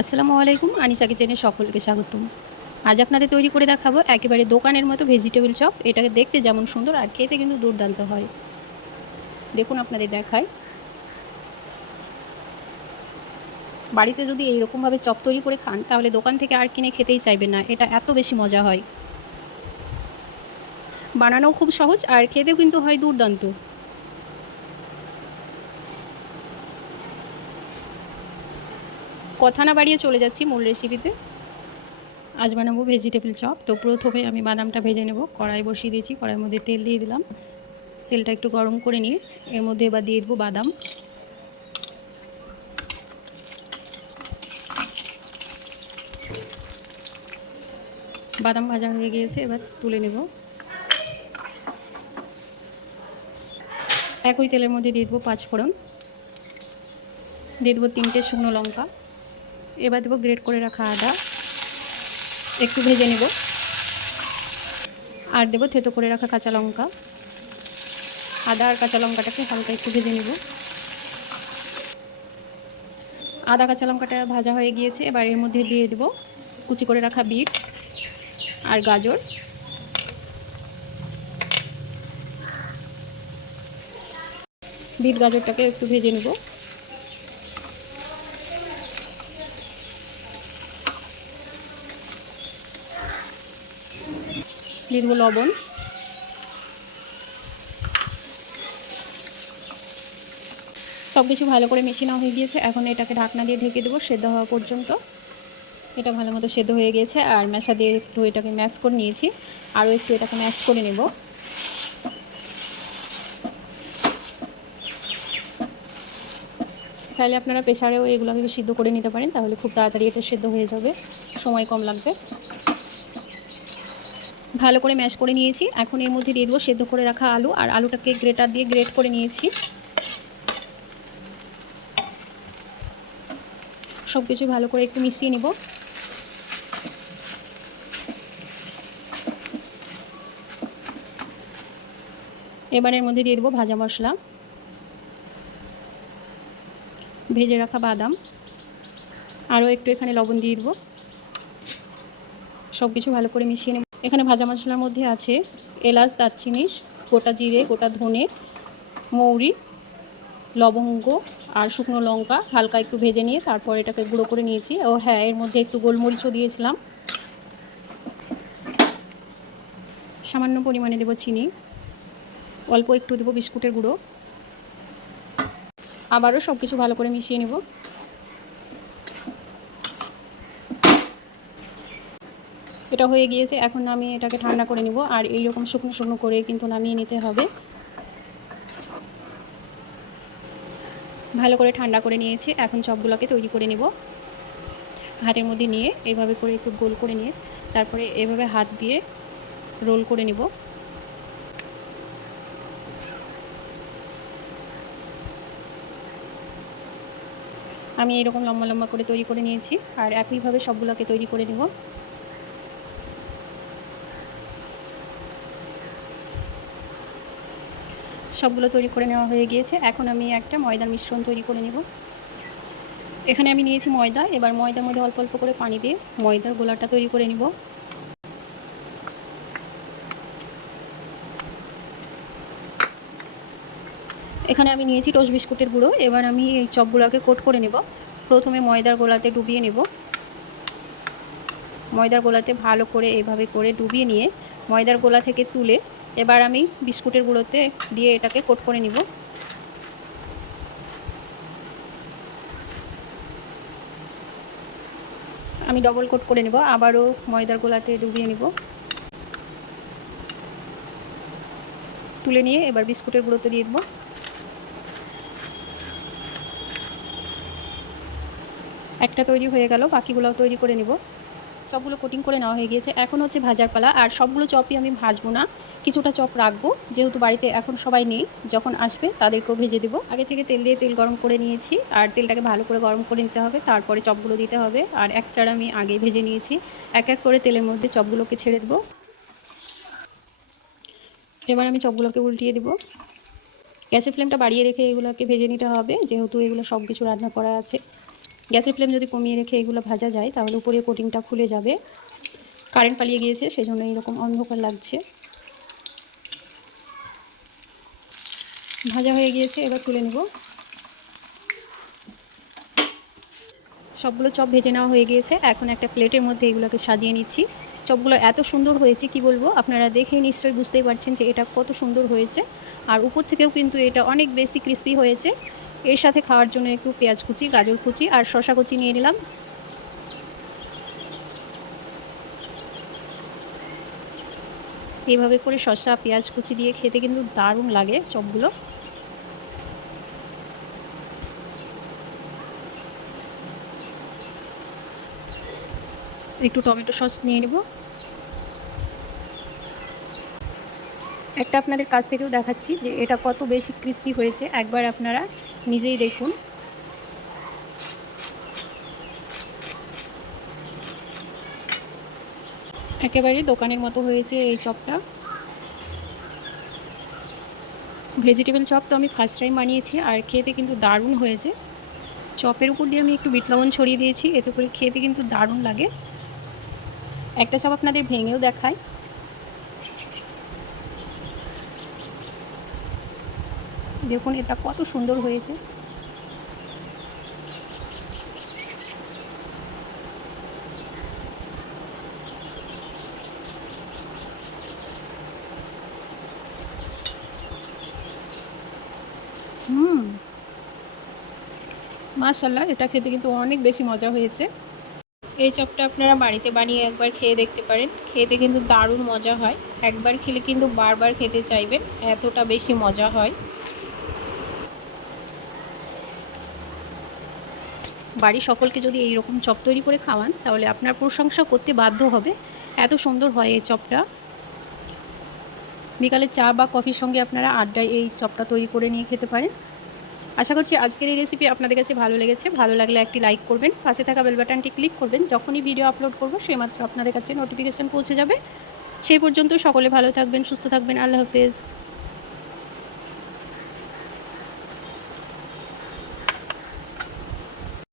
আসসালামু আলাইকুম আনিসা কিচেনে সকলকে স্বাগতম। আজ আপনাদের তৈরি করে দেখাবো একেবারে দোকানের মতো ভেজিটেবল চপ এটাকে দেখতে যেমন সুন্দর আর খেতে কিন্তু দুর্দান্ত হয়। দেখুন আপনাদের দেখায়। বাড়িতে যদি এইরকমভাবে চপ তৈরি করে খান, তাহলে দোকান থেকে আর কিনে খেতেই চাইবেন না। এটা এত বেশি মজা হয়। বানানোও খুব সহজ আর খেতেও কিন্তু হয় দুর্দান্ত। কথা না বাড়িয়ে চলে যাচ্ছি মূল রেসিপিতে আজ বানাবো ভেজিটেবল চপ তো প্রথমে আমি বাদামটা ভেজে নেব। কড়াই বসিয়ে দিয়েছি। কড়াইয়ের মধ্যে তেল দিয়ে দিলাম। তেলটা একটু গরম করে নিয়ে এর মধ্যে এবার দিয়ে দেবো বাদাম। বাদাম ভাজা হয়ে গিয়েছে। এবার তুলে নেব। একই তেলের মধ্যে দিয়ে দেবো পাঁচ ফোড়ন দিয়ে দেবো তিনটে শুকনো লঙ্কা। এবার দেবো গ্রেট করে রাখা আদা। একটু ভেজে নেব। আর দেবো থেতো করে রাখা কাঁচা লঙ্কা। আদা আর কাঁচা লঙ্কাটাকে হালকা একটু ভেজে নেব। আদা কাঁচা লঙ্কাটা ভাজা হয়ে গিয়েছে, এবার এর মধ্যে দিয়ে দেবো কুচি করে রাখা বিট আর গাজর। বিট গাজরটাকে একটু ভেজে নেব। দেবো লবণ। সব কিছু ভালো করে মিশিয়ে নেওয়া হয়ে গিয়েছে। এখন এটাকে ঢাকনা দিয়ে ঢেকে দেবো সেদ্ধ হওয়া পর্যন্ত। এটা ভালো মতো সেদ্ধ হয়ে গিয়েছে আর ম্যাশা দিয়ে একটু এটাকে ম্যাশ করে নিয়েছি। আরও একটু এটাকে ম্যাশ করে নেব। চাইলে আপনারা প্রেশারেও এগুলোকে সিদ্ধ করে নিতে পারেন, তাহলে খুব তাড়াতাড়ি এটা সেদ্ধ হয়ে যাবে। সময় কম লাগবে। ভালো করে ম্যাশ করে নিয়েছি। এখন এর মধ্যে দিয়ে দেবো সেদ্ধ করে রাখা আলু। আর আলুটাকে গ্রেটার দিয়ে গ্রেট করে নিয়েছি। সব কিছু ভালো করে একটু মিশিয়ে নিব। এবার এর মধ্যে দিয়ে দেবো ভাজা মশলা। ভেজে রাখা বাদাম। আরও একটু এখানে লবণ দিয়ে দেবো। সব কিছু ভালো করে মিশিয়ে এখানে ভাজা মশলার মধ্যে আছে এলাচ দারচিনি গোটা জিরে, গোটা ধনে, মৌরি, লবঙ্গ আর শুকনো লঙ্কা হালকা একটু ভেজে নিয়ে তারপর এটাকে গুঁড়ো করে নিয়েছি। ও হ্যাঁ এর মধ্যে একটু গোলমরিচও দিয়েছিলাম। সামান্য পরিমাণে দেবো চিনি। অল্প একটু দেবো বিস্কুটের গুঁড়ো। আবারও সব কিছু ভালো করে মিশিয়ে নেব। এটা হয়ে গিয়েছে, এখন আমি এটাকে ঠান্ডা করে নিব। আর এই রকম শুকনো শুকনো করে কিন্তু নামিয়ে নিতে হবে। ভালো করে ঠান্ডা করে নিয়েছি, এখন চপগুলোকে তৈরি করে নেব। হাতের মধ্যে নিয়ে এভাবে করে একটু গোল করে নিয়ে তারপরে এভাবে হাত দিয়ে রোল করে নেব। আমি এরকম লম্বা লম্বা করে তৈরি করে নিয়েছি, আর একইভাবে সবগুলোকে তৈরি করে নেব। সবগুলো তৈরি করে নেওয়া হয়ে গিয়েছে। এখন আমি একটা ময়দার মিশ্রণ তৈরি করে নেব। এখানে আমি নিয়েছি ময়দা। এবার ময়দার মধ্যে অল্প অল্প করে পানি দিয়ে ময়দার গোলাটা তৈরি করে নিব। এখানে আমি নিয়েছি টোস্ট বিস্কুটের গুঁড়ো। এবার আমি এই চপগুলোকে কোট করে নেব। প্রথমে ময়দার গোলাতে ডুবিয়ে নেব। ময়দার গোলাতে ভালো করে এভাবে করে ডুবিয়ে নিয়ে ময়দার গোলা থেকে তুলে এবার আমি বিস্কুটের গুঁড়োতে দিয়ে এটাকে কোট করে নিব। আমি ডবল কোট করে নেব, আবারও ময়দার গোলাতে ডুবিয়ে নিব। তুলে নিয়ে এবার বিস্কুটের গুঁড়োতে দিয়ে দেবো। একটা তৈরি হয়ে গেল, বাকিগুলোও তৈরি করে নেব। চপগুলো কোটিং করে নেওয়া হয়ে গিয়েছে। এখন হচ্ছে ভাজার পালা। আর সবগুলো চপই আমি ভাজবো না। কিছুটা চপ রাখব। যেহেতু বাড়িতে এখন সবাই নেই, যখন আসবে তাদেরকেও ভেজে দেবো। আগে থেকে তেল দিয়ে তেল গরম করে নিয়েছি। আর তেলটাকে ভালো করে গরম করে নিতে হবে। তারপরে চপগুলো দিতে হবে। আর এক চার আমি আগে ভেজে নিয়েছি। এক এক করে তেলের মধ্যে চপগুলোকে ছেড়ে দেবো। এবার আমি চপগুলোকে উল্টিয়ে দেবো। গ্যাসের ফ্লেমটা বাড়িয়ে রেখে এগুলোকে ভেজে নিতে হবে। যেহেতু এগুলো সব কিছু রান্না করা আছে। গ্যাসের ফ্লেম যদি কমিয়ে রেখে এগুলো ভাজা যায়, তাহলে উপরে কোটিংটা খুলে যাবে। কারেন্ট পালিয়ে গিয়েছে সেই জন্য এইরকম অন্ধকার লাগছে। ভাজা হয়ে গিয়েছে, এবার তুলে নেব। সবগুলো চপ ভেজে নেওয়া হয়ে গিয়েছে। এখন একটা প্লেটের মধ্যে এগুলোকে সাজিয়ে নিচ্ছি। চপগুলো এত সুন্দর হয়েছে, কি বলব? আপনারা দেখেই নিশ্চয়ই বুঝতেই পারছেন যে এটা কত সুন্দর হয়েছে। আর উপর থেকেও কিন্তু এটা অনেক বেশি ক্রিস্পি হয়েছে। এর সাথে খাওয়ার জন্য একটু পেঁয়াজ কুচি, গাজর কুচি আর শশা কুচি নিয়ে নিলাম। এইভাবে করে শসা, পেঁয়াজ কুচি দিয়ে খেতে কিন্তু দারুণ লাগে চপগুলো। একটু টমেটো সস নিয়ে নেব। একটা আপনাদের কাছ থেকেও দেখাচ্ছি যে এটা কত বেশি ক্রিস্পি হয়েছে। একবার আপনারা নিজেই দেখুন। একেবারে দোকানের মতো হয়েছে এই চপটা। ভেজিটেবল চপ তো আমি ফার্স্ট টাইম বানিয়েছি, আর খেতে কিন্তু দারুণ হয়েছে। চপের উপর দিয়ে আমি একটু বিট লবণ ছড়িয়ে দিয়েছি, এতে করে খেতে কিন্তু দারুণ লাগে। একটা চপ আপনাদের ভেঙেও দেখায়। দেখুন এটা কত সুন্দর হয়েছে। হুম। মাশাল্লাহ এটা খেতে কিন্তু অনেক বেশি মজা হয়েছে। এই চপটা আপনারা বাড়িতে বানিয়ে একবার খেয়ে দেখতে পারেন। খেতে কিন্তু দারুণ মজা হয়। একবার খেলে কিন্তু বারবার খেতে চাইবেন, এতটা বেশি মজা হয়। বাড়ির সকলকে যদি এই রকম চপ তৈরি করে খাওয়ান, তাহলে আপনার প্রশংসা করতে বাধ্য হবে। এত সুন্দর হয় এই চপটা। বিকালে চা বা কফির সঙ্গে আপনারা আড্ডায় এই চপটা তৈরি করে নিয়ে খেতে পারেন। আশা করছি আজকের এই রেসিপি আপনাদের কাছে ভালো লেগেছে। ভালো লাগলে একটি লাইক করবেন, পাশে থাকা বেল বাটনটি ক্লিক করবেন। যখনই ভিডিও আপলোড করব সেই মাত্র আপনাদের কাছে নোটিফিকেশান পৌঁছে যাবে। সেই পর্যন্ত সকলে ভালো থাকবেন, সুস্থ থাকবেন। আল্লাহ হাফেজ।